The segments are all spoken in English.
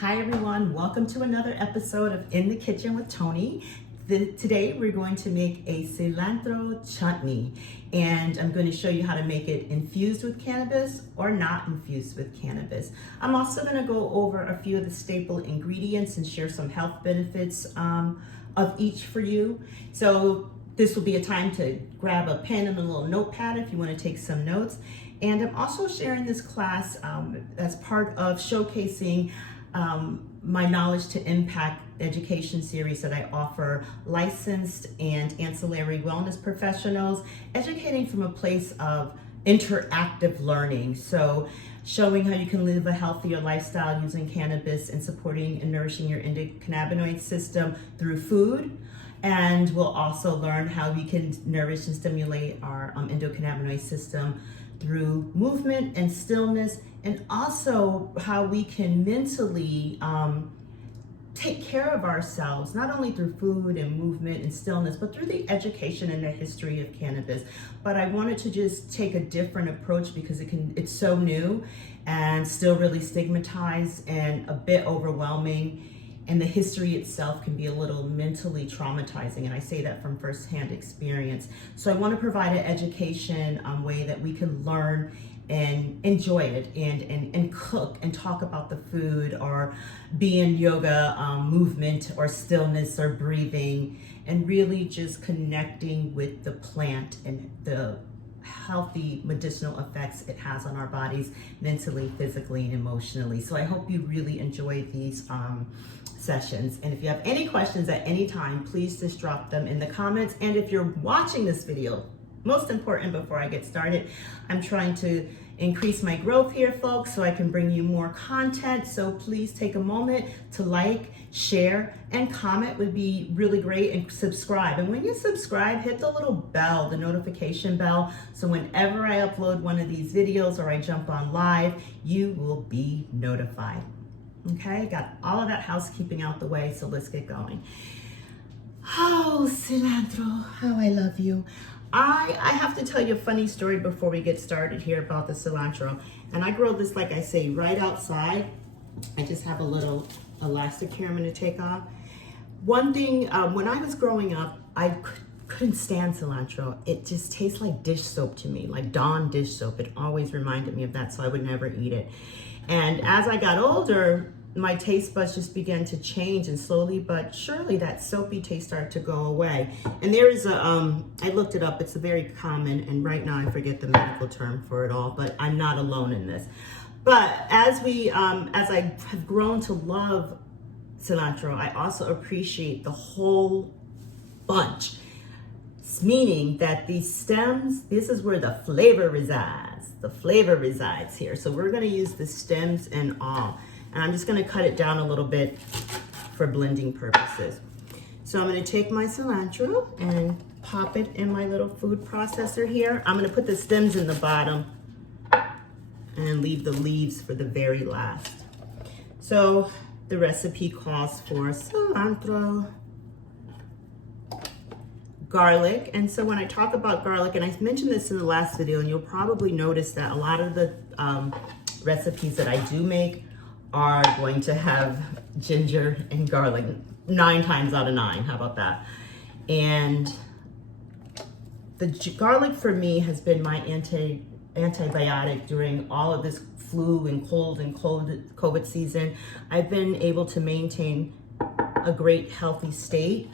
Hi everyone, welcome to another episode of In the Kitchen with Toni. Today we're going to make a cilantro chutney, and I'm going to show you how to make it infused with cannabis or not infused with cannabis. I'm also going to go over a few of the staple ingredients and share some health benefits of each for you. So this will be a time to grab a pen and a little notepad if you want to take some notes. And I'm also sharing this class as part of showcasing my Knowledge to Impact education series that I offer licensed and ancillary wellness professionals, educating from a place of interactive learning. So showing how you can live a healthier lifestyle using cannabis and supporting and nourishing your endocannabinoid system through food. And we'll also learn how we can nourish and stimulate our endocannabinoid system through movement and stillness, and also how we can mentally take care of ourselves, not only through food and movement and stillness, but through the education and the history of cannabis. But I wanted to just take a different approach because it's so new and still really stigmatized and a bit overwhelming. And the history itself can be a little mentally traumatizing, and I say that from firsthand experience. So I want to provide an education way that we can learn and enjoy it and cook and talk about the food, or be in yoga movement or stillness or breathing, and really just connecting with the plant and the healthy medicinal effects it has on our bodies mentally, physically, and emotionally. So I hope you really enjoy these sessions. And if you have any questions at any time, please just drop them in the comments. And if you're watching this video, most important before I get started, I'm trying to increase my growth here, folks, so I can bring you more content. So please take a moment to like, share, and comment would be really great, and subscribe. And when you subscribe, hit the little bell, the notification bell, so whenever I upload one of these videos or I jump on live, you will be notified. Okay, got all of that housekeeping out the way, so let's get going. Oh, cilantro, how I love you. I have to tell you a funny story before we get started here about the cilantro. And I grow this, like I say, right outside. I just have a little elastic here I'm gonna take off. One thing, when I was growing up, I couldn't stand cilantro. It just tastes like dish soap to me, like Dawn dish soap. It always reminded me of that, so I would never eat it. And as I got older, my taste buds just began to change, and slowly but surely that soapy taste started to go away. And there is a, I looked it up, it's a very common, and right now I forget the medical term for it all, but I'm not alone in this. But as I have grown to love cilantro, I also appreciate the whole bunch. Meaning that these stems, this is where the flavor resides. The flavor resides here. So we're gonna use the stems and all. And I'm just gonna cut it down a little bit for blending purposes. So I'm gonna take my cilantro and pop it in my little food processor here. I'm gonna put the stems in the bottom and leave the leaves for the very last. So the recipe calls for cilantro, garlic. And so when I talk about garlic, and I mentioned this in the last video, and you'll probably notice that a lot of the recipes that I do make are going to have ginger and garlic 9 times out of 9. How about that? And the garlic for me has been my antibiotic during all of this flu and cold and COVID season. I've been able to maintain a great healthy state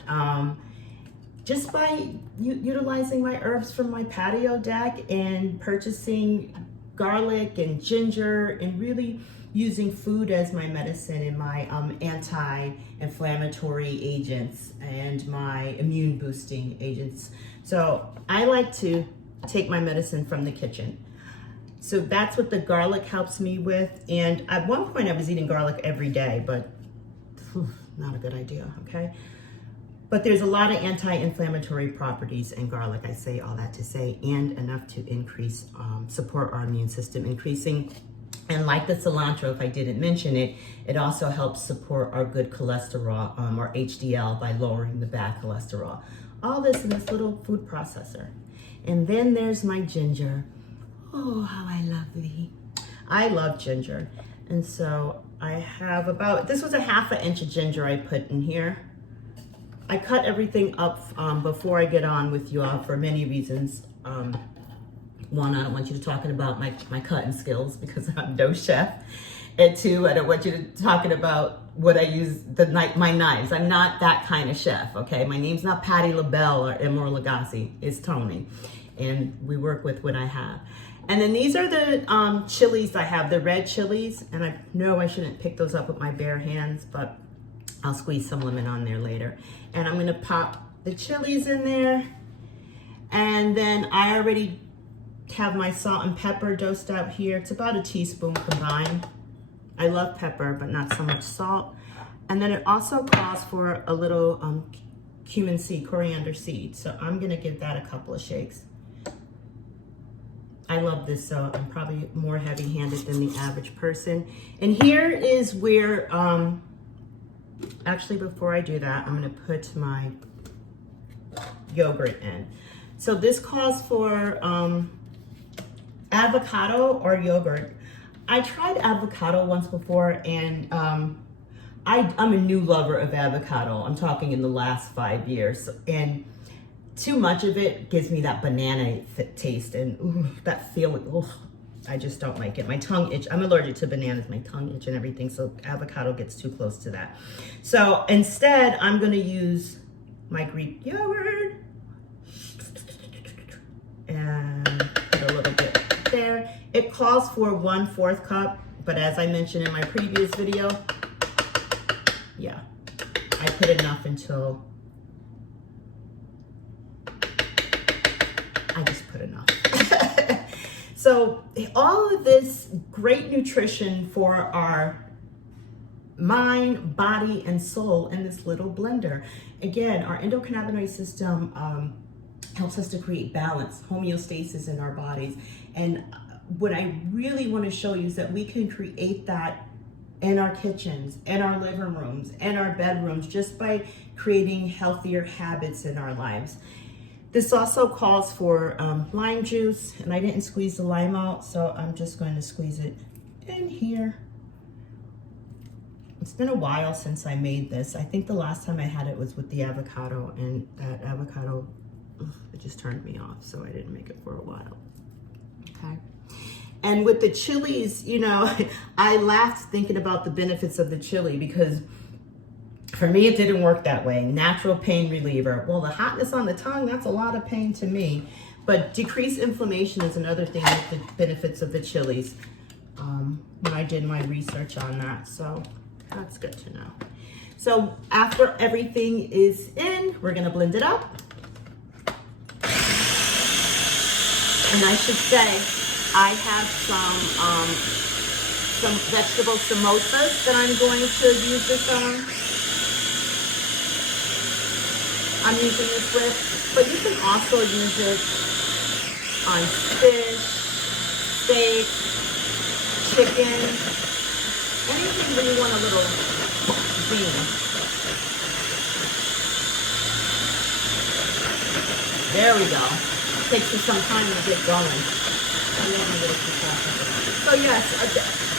just by utilizing my herbs from my patio deck and purchasing garlic and ginger, and really using food as my medicine and my anti-inflammatory agents and my immune boosting agents. So I like to take my medicine from the kitchen. So that's what the garlic helps me with. And at one point I was eating garlic every day, but not a good idea, okay? But there's a lot of anti-inflammatory properties in garlic. I say all that to say, and enough to increase, support our immune system, increasing. And like the cilantro, if I didn't mention it, it also helps support our good cholesterol, or HDL, by lowering the bad cholesterol. All this in this little food processor. And then there's my ginger. Oh, how I love thee. I love ginger. And so I have about, this was a 1/2 inch of ginger I put in here. I cut everything up before I get on with you all for many reasons. One, I don't want you to talking about my cutting skills because I'm no chef. And two, I don't want you to talking about what I use, my knives. I'm not that kind of chef, okay? My name's not Patty LaBelle or Emor Lagasse. It's Toni. And we work with what I have. And then these are the chilies I have, the red chilies. And I know I shouldn't pick those up with my bare hands, but I'll squeeze some lemon on there later. And I'm gonna pop the chilies in there. And then I already have my salt and pepper dosed out here. It's about a teaspoon combined. I love pepper, but not so much salt. And then it also calls for a little cumin seed, coriander seed. So I'm gonna give that a couple of shakes. I love this, so I'm probably more heavy-handed than the average person. And here is where, actually before I do that, I'm gonna put my yogurt in. So this calls for avocado or yogurt. I tried avocado once before, and I'm a new lover of avocado. I'm talking in the last 5 years, and too much of it gives me that banana taste and ooh, that feeling. Ooh, I just don't like it. My tongue itch. I'm allergic to bananas. My tongue itch and everything, so avocado gets too close to that. So instead, I'm going to use my Greek yogurt and put a little bit there. It calls for 1/4 cup, but as I mentioned in my previous video, yeah, I put enough until I just put enough. So all of this great nutrition for our mind, body, and soul in this little blender. Again, our endocannabinoid system helps us to create balance, homeostasis in our bodies. And what I really want to show you is that we can create that in our kitchens, in our living rooms, in our bedrooms, just by creating healthier habits in our lives. This also calls for lime juice, and I didn't squeeze the lime out, so I'm just going to squeeze it in here. It's been a while since I made this. I think the last time I had it was with the avocado, and that avocado, it just turned me off, so I didn't make it for a while. Okay. And with the chilies, you know, I laughed thinking about the benefits of the chili because for me, it didn't work that way. Natural pain reliever. Well, the hotness on the tongue, that's a lot of pain to me. But decreased inflammation is another thing with the benefits of the chilies when I did my research on that. So that's good to know. So after everything is in, we're gonna blend it up. And I should say, I have some vegetable samosas that I'm going to use this on. I'm using this with, but you can also use it on fish, steak, chicken, anything where you want a little zing. There we go. Takes you some time to get going. So yes,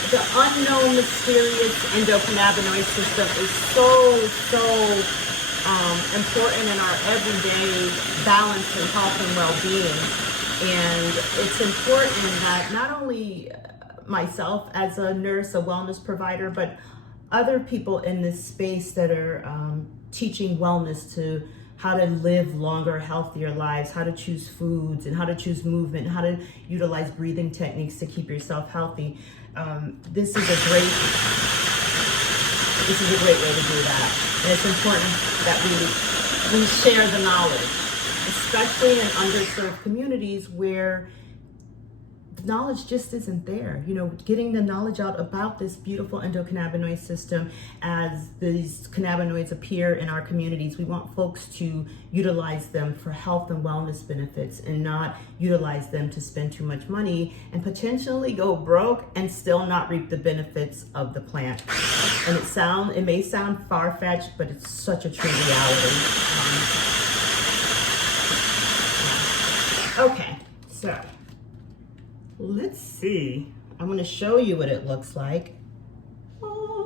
the unknown, mysterious endocannabinoid system is so important in our everyday balance and health and well-being. And it's important that not only myself as a nurse, a wellness provider, but other people in this space that are teaching wellness to how to live longer, healthier lives, how to choose foods and how to choose movement, how to utilize breathing techniques to keep yourself healthy. This is a great way to do that. And it's important that we share the knowledge, especially in underserved communities where the knowledge just isn't there. You know, getting the knowledge out about this beautiful endocannabinoid system as these cannabinoids appear in our communities. We want folks to utilize them for health and wellness benefits and not utilize them to spend too much money and potentially go broke and still not reap the benefits of the plant. And it may sound far-fetched, but it's such a true reality. Okay, so let's see. I'm going to show you what it looks like. Oh.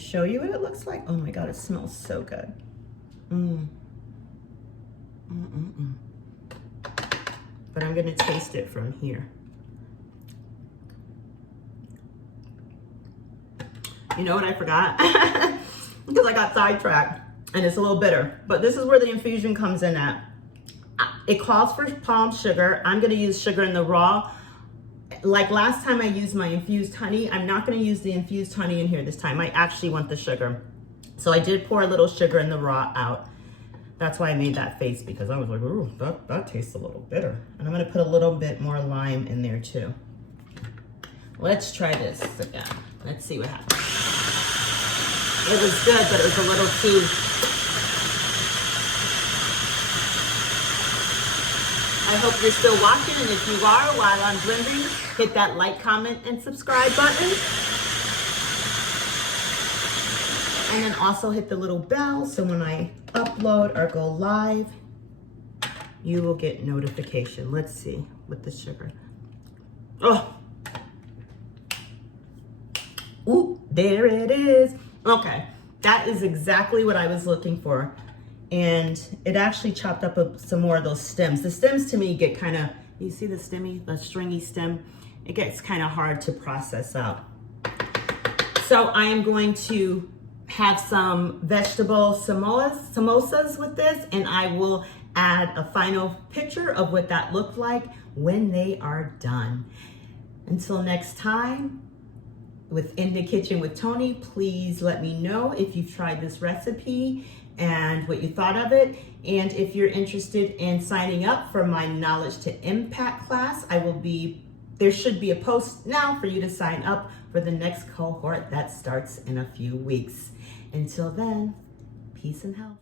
show you what it looks like. Oh my God, it smells so good. But I'm gonna taste it from here. You know what I forgot? Because I got sidetracked, and it's a little bitter. But this is where the infusion comes in at. It calls for palm sugar. I'm gonna use sugar in the raw. Like last time I used my infused honey, I'm not gonna use the infused honey in here this time. I actually want the sugar. So I did pour a little sugar in the raw out. That's why I made that face, because I was like, ooh, that tastes a little bitter. And I'm gonna put a little bit more lime in there too. Let's try this again. Let's see what happens. It was good, but it was a little too... I hope you're still watching, and if you are, while I'm blending, hit that like, comment, and subscribe button. And then also hit the little bell, so when I upload or go live, you will get notification. Let's see with the sugar. Oh, ooh, there it is. Okay, that is exactly what I was looking for. And it actually chopped up some more of those stems. The stems to me get kind of, you see the stringy stem? It gets kind of hard to process out. So I am going to have some vegetable samosas with this, and I will add a final picture of what that looked like when they are done. Until next time, with In the Kitchen with Toni, please let me know if you've tried this recipe and what you thought of it. And if you're interested in signing up for my Knowledge to Impact class, there should be a post now for you to sign up for the next cohort that starts in a few weeks. Until then, peace and health.